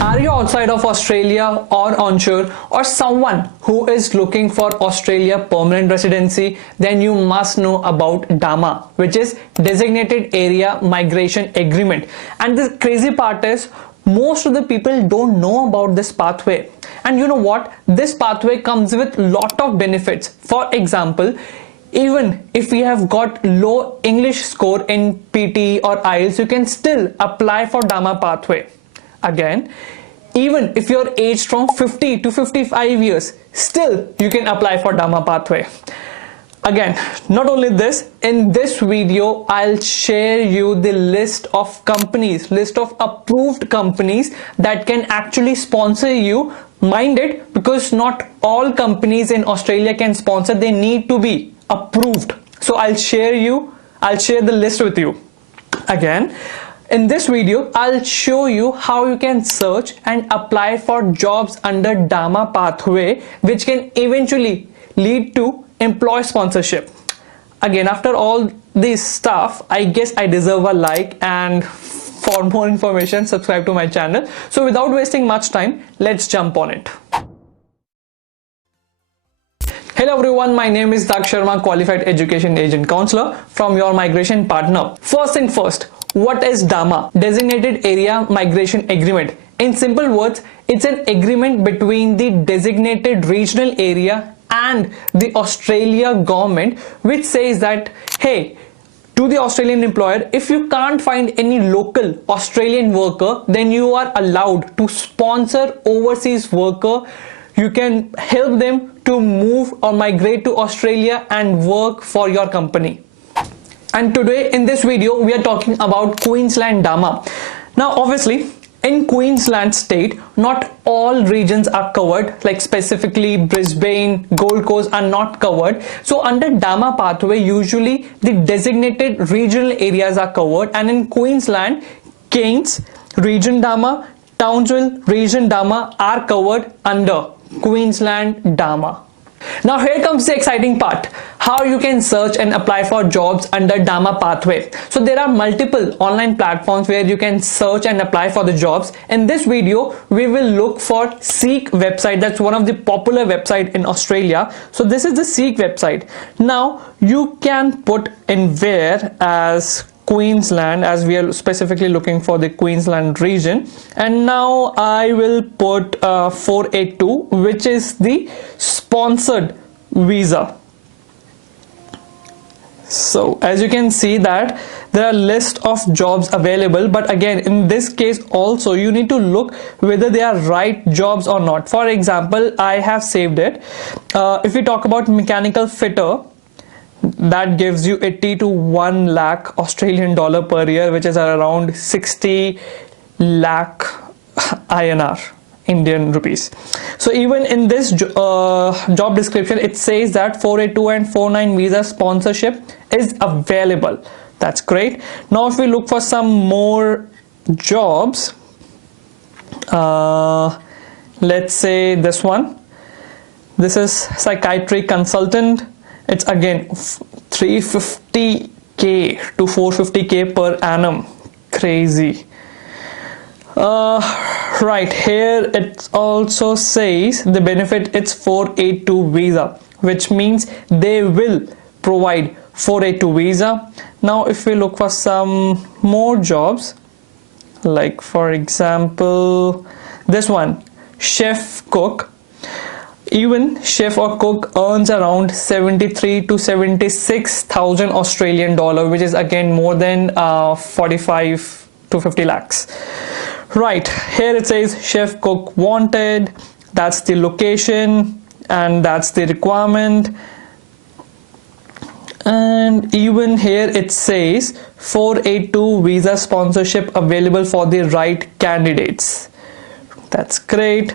Are you outside of Australia or onshore, or someone who is looking for Australia permanent residency? Then you must know about DAMA, which is Designated Area Migration Agreement. And the crazy part is, most of the people don't know about this pathway. And you know what? This pathway comes with lot of benefits. For example, even if you have got low English score in PT or IELTS, you can still apply for DAMA pathway. Again, even if you're aged from 50 to 55 years, still you can apply for DAMA pathway. Again, not only this, in this video I'll share you the list of companies, list of approved companies that can actually sponsor you. Mind it, because not all companies in Australia can sponsor, they need to be approved. So I'll share the list with you. Again, in this video, I'll show you how you can search and apply for jobs under DAMA pathway, which can eventually lead to employee sponsorship. Again, after all this stuff, I guess I deserve a like, and for more information, subscribe to my channel. So without wasting much time, let's jump on it. Hello everyone, my name is Daksh Sharma, Qualified Education Agent Counselor from your migration partner. First thing first, what is DAMA? Designated Area Migration Agreement. In simple words, it's an agreement between the designated regional area and the Australia government, which says that, hey, to the Australian employer, if you can't find any local Australian worker, then you are allowed to sponsor overseas worker. You can help them to move or migrate to Australia and work for your company. And today in this video, we are talking about Queensland DAMA. Now, obviously, in Queensland state, not all regions are covered, like specifically Brisbane, Gold Coast are not covered. So under DAMA pathway, usually the designated regional areas are covered. And in Queensland, Cairns Region DAMA, Townsville Region DAMA are covered under Queensland DAMA. Now here comes the exciting part, how you can search and apply for jobs under DAMA pathway. So there are multiple online platforms where you can search and apply for the jobs. In this video, we will look for Seek website. That's one of the popular website in Australia. So this is the Seek website. Now you can put in where as Queensland, as we are specifically looking for the Queensland region, and now I will put 482, which is the sponsored visa. So as you can see that there are list of jobs available, but again in this case also you need to look whether they are right jobs or not. For example, I have saved it. If we talk about mechanical fitter, that gives you 80 to 1 lakh Australian dollar per year, which is around 60 lakh INR, Indian rupees. So even in this job description, it says that 482 and 49 visa sponsorship is available. That's great. Now if we look for some more jobs, let's say this one. This is psychiatry consultant. It's again 350k to 450k per annum. Crazy. Right here it also says the benefit, it's 482 visa, which means they will provide 482 visa. Now if we look for some more jobs, like for example this one, chef cook. Even chef or cook earns around 73 to 76,000 Australian dollar, which is again more than 45 to 50 lakhs. Right, here it says chef cook wanted. That's the location and that's the requirement. And even here it says 482 visa sponsorship available for the right candidates. That's great.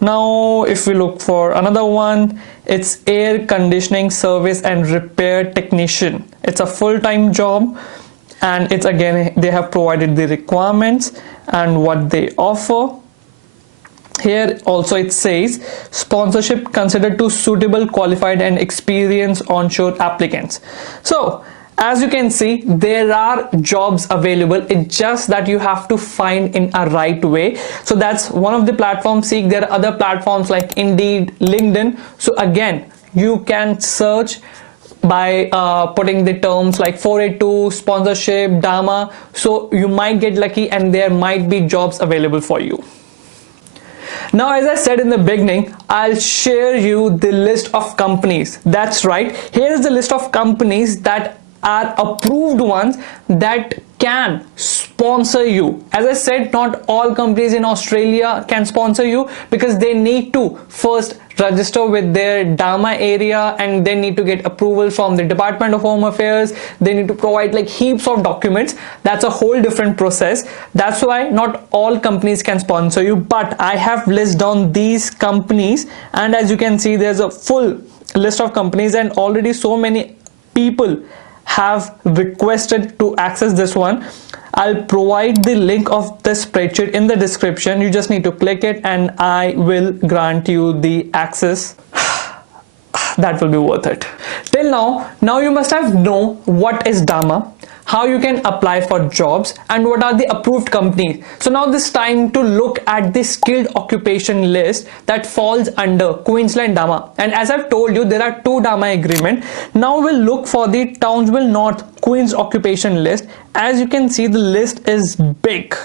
Now if we look for another one, it's air conditioning service and repair technician. It's a full-time job, and it's again they have provided the requirements and what they offer. Here also it says sponsorship considered to suitable, qualified and experienced onshore applicants. So As you can see, there are jobs available. It's just that you have to find in a right way. So that's one of the platforms. Seek. There are other platforms like Indeed, LinkedIn. So again, you can search by putting the terms like 482, sponsorship, DAMA. So you might get lucky and there might be jobs available for you. Now, as I said in the beginning, I'll share you the list of companies. That's right. Here is the list of companies that are approved ones that can sponsor you. As I said, not all companies in Australia can sponsor you because they need to first register with their DAMA area and they need to get approval from the Department of Home Affairs. They need to provide like heaps of documents. That's a whole different process. That's why not all companies can sponsor you, but I have listed down these companies, and as you can see, there's a full list of companies and already so many people have requested to access this one. I'll provide the link of this spreadsheet in the description. You just need to click it and I will grant you the access. That will be worth it. Till now you must have known what is DAMA, how you can apply for jobs, and what are the approved companies. So now this time to look at the skilled occupation list that falls under Queensland DAMA. And as I've told you, there are 2 DAMA agreements. Now we'll look for the Townsville North Queens occupation list. As you can see, the list is big.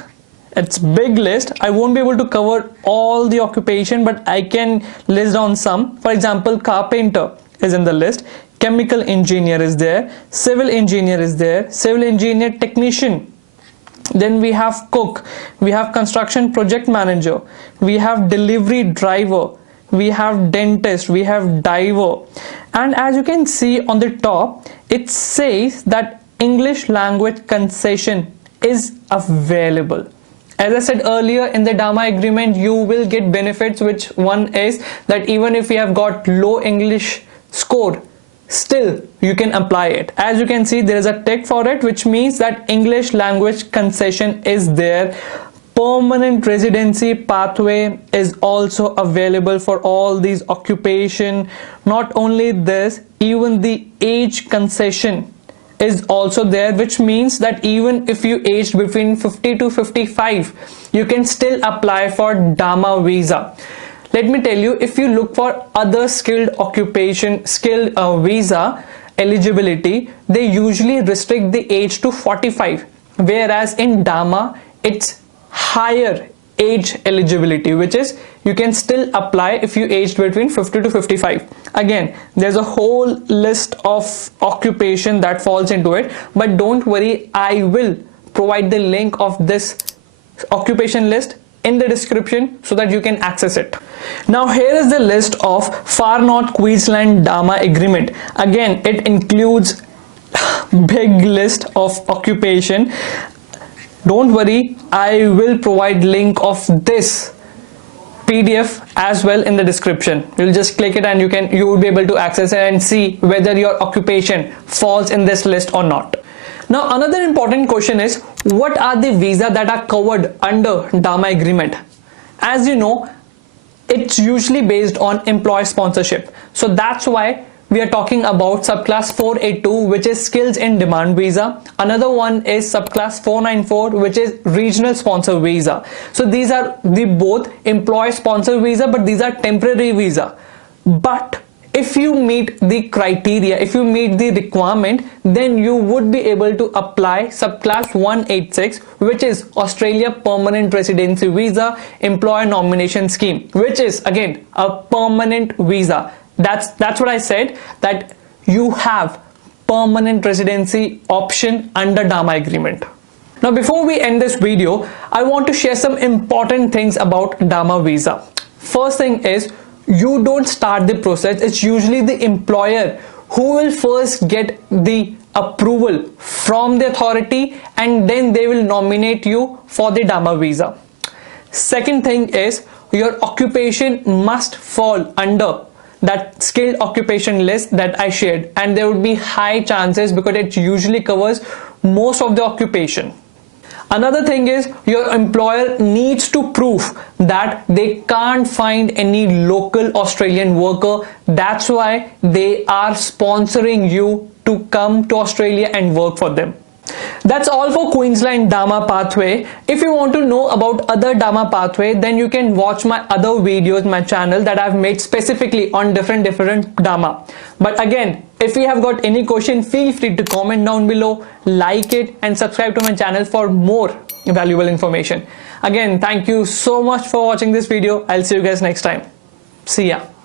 It's big list. I won't be able to cover all the occupation, but I can list down some. For example, carpenter is in the list. Chemical engineer is there, civil engineer is there, civil engineer technician. Then we have cook, we have construction project manager, we have delivery driver, we have dentist, we have diver. And as you can see on the top, it says that English language concession is available. As I said earlier, in the DAMA agreement, you will get benefits, which one is that even if you have got low English score, still you can apply it. As you can see, there is a tick for it, which means that English language concession is there. Permanent residency pathway is also available for all these occupation. Not only this, even the age concession is also there, which means that even if you aged between 50 to 55, you can still apply for DAMA visa. Let me tell you, if you look for other skilled occupation, visa eligibility, they usually restrict the age to 45, whereas in DAMA, it's higher age eligibility, which is you can still apply if you aged between 50 to 55. Again, there's a whole list of occupation that falls into it, but don't worry, I will provide the link of this occupation list in the description so that you can access it. Now here is the list of Far North Queensland DAMA agreement. Again, it includes big list of occupation. Don't worry, I will provide link of this PDF as well in the description. You'll just click it and you will be able to access it and see whether your occupation falls in this list or not. Now another important question is, what are the visas that are covered under DAMA agreement? As you know, it's usually based on employer sponsorship. So that's why we are talking about subclass 482, which is skills in demand visa. Another one is subclass 494, which is regional sponsor visa. So these are the both employer sponsor visa, but these are temporary visa. But if you meet the criteria, if you meet the requirement, then you would be able to apply subclass 186, which is Australia Permanent Residency Visa Employer Nomination Scheme, which is again a permanent visa. That's what I said, that you have permanent residency option under DAMA agreement. Now before we end this video, I want to share some important things about DAMA visa. First thing is, you don't start the process. It's usually the employer who will first get the approval from the authority, and then they will nominate you for the DAMA visa. Second thing is, your occupation must fall under that skilled occupation list that I shared, and there would be high chances because it usually covers most of the occupation. Another thing is your employer needs to prove that they can't find any local Australian worker. That's why they are sponsoring you to come to Australia and work for them. That's all for Queensland DAMA pathway. If you want to know about other DAMA pathway, then you can watch my other videos on my channel that I've made specifically on different DAMA. But again, if you have got any question, feel free to comment down below, like it and subscribe to my channel for more valuable information. Again, thank you so much for watching this video. I'll see you guys next time. See ya.